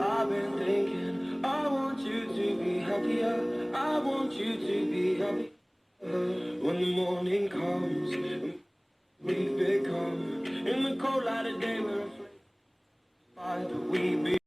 I've been thinking, I want you to be happier. I want you to be happy. When the morning comes, we've become in the cold light of day. We're afraid by the we be.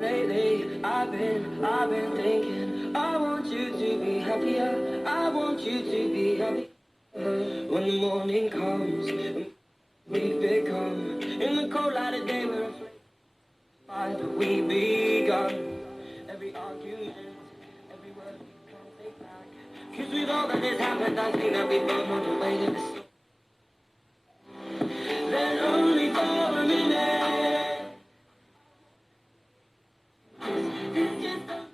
Lately, I've been thinking, I want you to be happier. I want you to be happy. When the morning comes, we've become in the cold light of day. We're afraid by the we begun. Every argument, every word we can't take back. 'Cause with all that has happened, I think that we've gone on the way to the sun. Then only for a minute. This just don't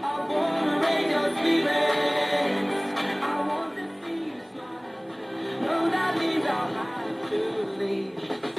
I wanna raise your spirits. I want to see you smile. No, that means I'll have to leave.